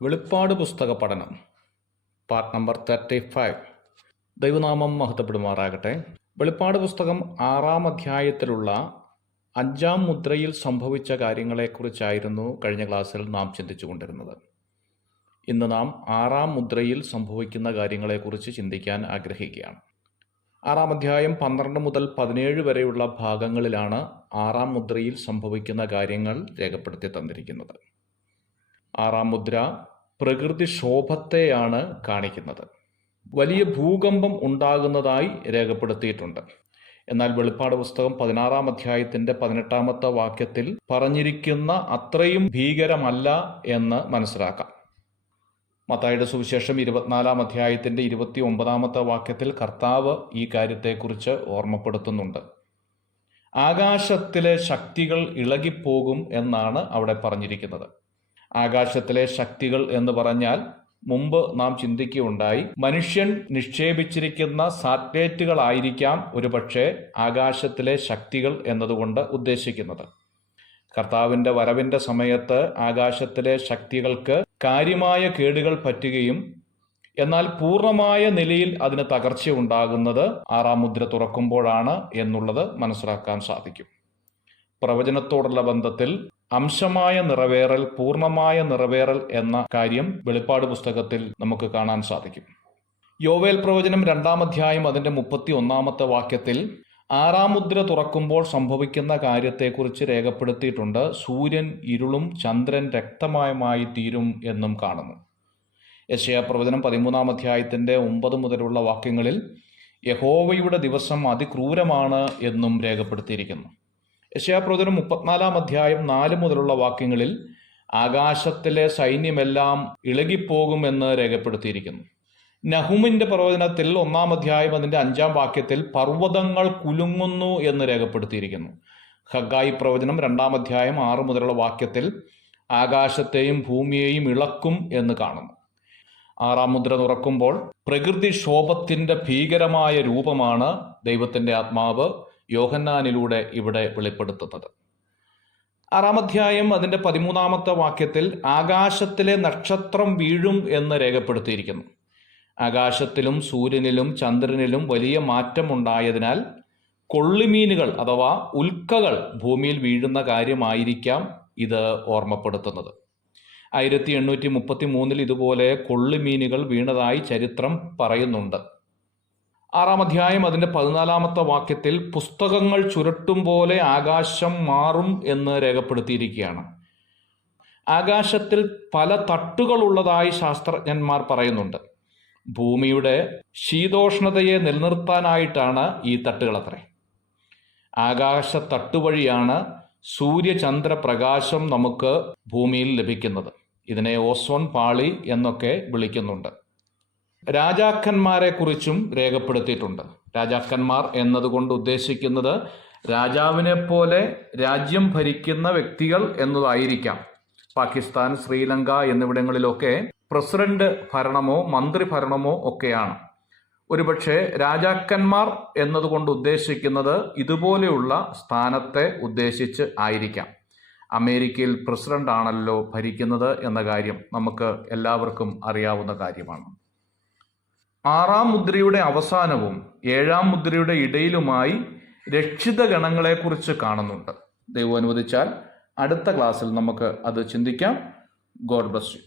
വെളിപ്പാട് പുസ്തക പഠനം പാർട്ട് നമ്പർ 35. ദൈവനാമം മഹത്വപ്പെടുമാറാകട്ടെ. വെളിപ്പാട് പുസ്തകം 6-ാം അധ്യായത്തിലുള്ള 5-ാം മുദ്രയിൽ സംഭവിച്ച കാര്യങ്ങളെക്കുറിച്ചായിരുന്നു കഴിഞ്ഞ ക്ലാസ്സിൽ നാം ചിന്തിച്ചു കൊണ്ടിരുന്നത്. ഇന്ന് നാം 6-ാം മുദ്രയിൽ സംഭവിക്കുന്ന കാര്യങ്ങളെക്കുറിച്ച് ചിന്തിക്കാൻ ആഗ്രഹിക്കുകയാണ്. 6-ാം അധ്യായം 12 മുതൽ 17 വരെയുള്ള ഭാഗങ്ങളിലാണ് 6-ാം മുദ്രയിൽ സംഭവിക്കുന്ന കാര്യങ്ങൾ രേഖപ്പെടുത്തി തന്നിരിക്കുന്നത്. 6-ാം മുദ്ര പ്രകൃതിക്ഷോഭത്തെയാണ് കാണിക്കുന്നത്. വലിയ ഭൂകമ്പം ഉണ്ടാകുന്നതായി രേഖപ്പെടുത്തിയിട്ടുണ്ട്. എന്നാൽ വെളിപ്പാട് പുസ്തകം 16-ാം അധ്യായത്തിൻ്റെ 18-ാമത്തെ വാക്യത്തിൽ പറഞ്ഞിരിക്കുന്ന അത്രയും ഭീകരമല്ല എന്ന് മനസ്സിലാക്കാം. മത്തായിയുടെ സുവിശേഷം 24-ാം അധ്യായത്തിൻ്റെ 29-ാമത്തെ വാക്യത്തിൽ കർത്താവ് ഈ കാര്യത്തെക്കുറിച്ച് ഓർമ്മപ്പെടുത്തുന്നുണ്ട്. ആകാശത്തിലെ ശക്തികൾ ഇളകിപ്പോകും എന്നാണ് അവിടെ പറഞ്ഞിരിക്കുന്നത്. ആകാശത്തിലെ ശക്തികൾ എന്ന് പറഞ്ഞാൽ മുമ്പ് നാം ചിന്തിക്കുകയുണ്ടായി, മനുഷ്യൻ നിക്ഷേപിച്ചിരിക്കുന്ന സാറ്റലൈറ്റുകളായിരിക്കാം ഒരുപക്ഷെ ആകാശത്തിലെ ശക്തികൾ എന്നതുകൊണ്ട് ഉദ്ദേശിക്കുന്നത്. കർത്താവിൻ്റെ വരവിൻ്റെ സമയത്ത് ആകാശത്തിലെ ശക്തികൾക്ക് കാര്യമായ കേടുകൾ പറ്റുകയും എന്നാൽ പൂർണ്ണമായ നിലയിൽ അതിന് തകർച്ചയുണ്ടാകുന്നത് 6-ാം മുദ്ര തുറക്കുമ്പോഴാണ് എന്നുള്ളത് മനസ്സിലാക്കാൻ സാധിക്കും. പ്രവചനത്തോടുള്ള ബന്ധത്തിൽ അംശമായ നിറവേറൽ, പൂർണ്ണമായ നിറവേറൽ എന്ന കാര്യം വെളിപ്പാട് പുസ്തകത്തിൽ നമുക്ക് കാണാൻ സാധിക്കും. യോവേൽ പ്രവചനം 2-ാം അധ്യായം അതിൻ്റെ 31-ാമത്തെ വാക്യത്തിൽ 6-ാം മുദ്ര തുറക്കുമ്പോൾ സംഭവിക്കുന്ന കാര്യത്തെക്കുറിച്ച് രേഖപ്പെടുത്തിയിട്ടുണ്ട്. സൂര്യൻ ഇരുളും ചന്ദ്രൻ രക്തമയമായി തീരും എന്നും കാണുന്നു. യെശയ്യാ പ്രവചനം 13-ാം അധ്യായത്തിൻ്റെ 9 മുതലുള്ള വാക്യങ്ങളിൽ യഹോവയുടെ ദിവസം അതിക്രൂരമാണ് എന്നും രേഖപ്പെടുത്തിയിരിക്കുന്നു. യെശയ്യാ പ്രവചനം 34-ാം അധ്യായം 4 മുതലുള്ള വാക്യങ്ങളിൽ ആകാശത്തിലെ സൈന്യമെല്ലാം ഇളകിപ്പോകുമെന്ന് രേഖപ്പെടുത്തിയിരിക്കുന്നു. നഹൂമിൻ്റെ പ്രവചനത്തിൽ 1-ാം അധ്യായം അതിൻ്റെ 5-ാം വാക്യത്തിൽ പർവ്വതങ്ങൾ കുലുങ്ങുന്നു എന്ന് രേഖപ്പെടുത്തിയിരിക്കുന്നു. ഹഗ്ഗായി പ്രവചനം 2-ാം അധ്യായം 6 മുതലുള്ള വാക്യത്തിൽ ആകാശത്തെയും ഭൂമിയെയും ഇളക്കും എന്ന് കാണുന്നു. 6-ാം മുദ്ര തുറക്കുമ്പോൾ പ്രകൃതിക്ഷോഭത്തിൻ്റെ ഭീകരമായ രൂപമാണ് ദൈവത്തിൻ്റെ ആത്മാവ് യോഹന്നാനിലൂടെ ഇവിടെ വെളിപ്പെടുത്തുന്നത്. 6-ാം അധ്യായം അതിൻ്റെ 13-ാമത്തെ വാക്യത്തിൽ ആകാശത്തിലെ നക്ഷത്രം വീഴും എന്ന് രേഖപ്പെടുത്തിയിരിക്കുന്നു. ആകാശത്തിലും സൂര്യനിലും ചന്ദ്രനിലും വലിയ മാറ്റമുണ്ടായതിനാൽ കൊള്ളിമീനുകൾ അഥവാ ഉൽക്കകൾ ഭൂമിയിൽ വീഴുന്ന കാര്യമായിരിക്കാം ഇത് ഓർമ്മപ്പെടുത്തുന്നത്. 1833 ഇതുപോലെ കൊള്ളിമീനുകൾ വീണതായി ചരിത്രം പറയുന്നുണ്ട്. 6-ാം അധ്യായം അതിൻ്റെ 14-ാമത്തെ വാക്യത്തിൽ പുസ്തകങ്ങൾ ചുരുട്ടും പോലെ ആകാശം മാറും എന്ന് രേഖപ്പെടുത്തിയിരിക്കുകയാണ്. ആകാശത്തിൽ പല തട്ടുകളുള്ളതായി ശാസ്ത്രജ്ഞന്മാർ പറയുന്നുണ്ട്. ഭൂമിയുടെ ശീതോഷ്ണതയെ നിലനിർത്താനായിട്ടാണ് ഈ തട്ടുകളത്രേ. ആകാശ തട്ടുവഴിയാണ് സൂര്യചന്ദ്ര പ്രകാശം നമുക്ക് ഭൂമിയിൽ ലഭിക്കുന്നത്. ഇതിനെ ഓസോൺ പാളി എന്നൊക്കെ വിളിക്കുന്നുണ്ട്. രാജാക്കന്മാരെ കുറിച്ചും രേഖപ്പെടുത്തിയിട്ടുണ്ട്. രാജാക്കന്മാർ എന്നതുകൊണ്ട് ഉദ്ദേശിക്കുന്നത് രാജാവിനെ പോലെ രാജ്യം ഭരിക്കുന്ന വ്യക്തികൾ എന്നതായിരിക്കാം. പാകിസ്ഥാൻ, ശ്രീലങ്ക എന്നിവിടങ്ങളിലൊക്കെ പ്രസിഡന്റ് ഭരണമോ മന്ത്രി ഭരണമോ ഒക്കെയാണ്. ഒരുപക്ഷെ രാജാക്കന്മാർ എന്നതുകൊണ്ട് ഉദ്ദേശിക്കുന്നത് ഇതുപോലെയുള്ള സ്ഥാനത്തെ ഉദ്ദേശിച്ച് ആയിരിക്കാം. അമേരിക്കയിൽ പ്രസിഡന്റ് ആണല്ലോ ഭരിക്കുന്നത് എന്ന കാര്യം നമുക്ക് എല്ലാവർക്കും അറിയാവുന്ന കാര്യമാണ്. 6-ാം മുദ്രയുടെ അവസാനവും 7-ാം മുദ്രയുടെ ഇടയിലുമായി രക്ഷിത ഗണങ്ങളെക്കുറിച്ച് കാണുന്നുണ്ട്. ദൈവം അനുവദിച്ചാൽ അടുത്ത ക്ലാസ്സിൽ നമുക്ക് അത് ചിന്തിക്കാം. God bless you.